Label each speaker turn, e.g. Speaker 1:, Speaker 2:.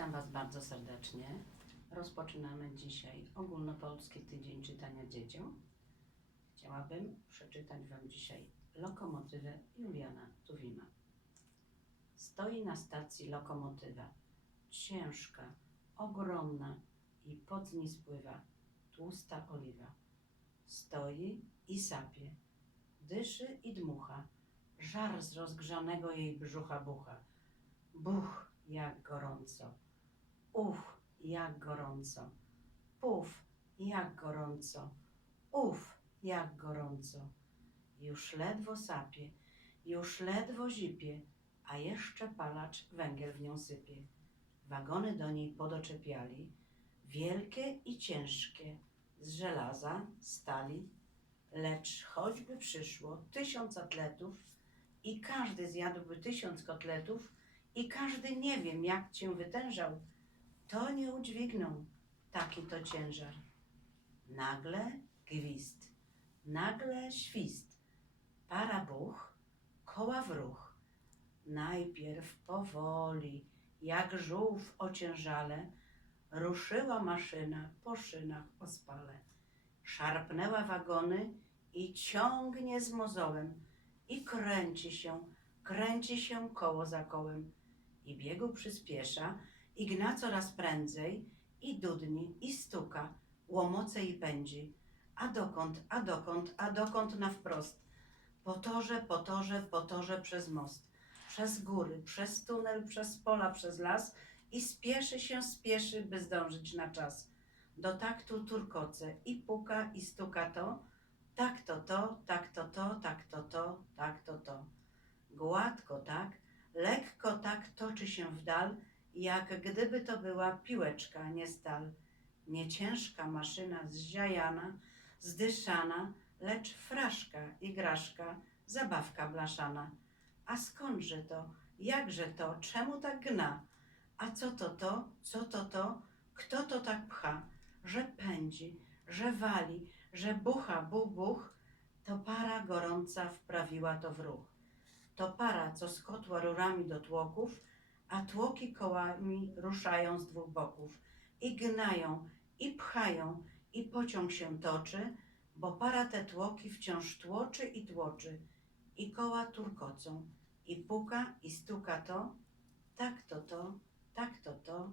Speaker 1: Witam Was bardzo serdecznie. Rozpoczynamy dzisiaj ogólnopolski tydzień czytania dzieciom. Chciałabym przeczytać Wam dzisiaj lokomotywę Juliana Tuwima. Stoi na stacji lokomotywa, ciężka, ogromna i pod niej spływa tłusta oliwa. Stoi i sapie, dyszy i dmucha, żar z rozgrzanego jej brzucha bucha. Buch, jak gorąco. Uch, jak gorąco. Puf, jak gorąco. Uf, jak gorąco. Już ledwo sapie, już ledwo zipie, a jeszcze palacz węgiel w nią sypie. Wagony do niej podoczepiali, wielkie i ciężkie, z żelaza, stali, lecz choćby przyszło tysiąc atletów i każdy zjadłby tysiąc kotletów, i każdy nie wiem, jak cię wytężał, to nie udźwigną taki to ciężar. Nagle gwizd, nagle świst, para buch, koła w ruch. Najpierw powoli, jak żółw ociężale, ruszyła maszyna po szynach ospale. Szarpnęła wagony i ciągnie z mozołem i kręci się, kręci się koło za kołem i biegu przyspiesza i gna coraz prędzej i dudni i stuka, łomoce i pędzi. A dokąd, a dokąd, a dokąd na wprost? Po torze, po torze, po torze przez most, przez góry, przez tunel, przez pola, przez las i spieszy się, spieszy, by zdążyć na czas. Do taktu turkoce i puka i stuka to, tak to to, tak to to, tak to to, tak to to. Gładko tak, lekko tak toczy się w dal, jak gdyby to była piłeczka, nie stal. Nie ciężka maszyna zziajana, zdyszana, lecz fraszka, igraszka, zabawka blaszana. A skądże to, jakże to, czemu tak gna? A co to to, co to to, kto to tak pcha, że pędzi, że wali, że bucha, buch, buch, to para gorąca wprawiła to w ruch. To para, co z kotła rurami do tłoków, a tłoki kołami ruszają z dwóch boków. I gnają, i pchają, i pociąg się toczy, bo para te tłoki wciąż tłoczy i tłoczy, i koła turkocą, i puka, i stuka to, tak to to, tak to to.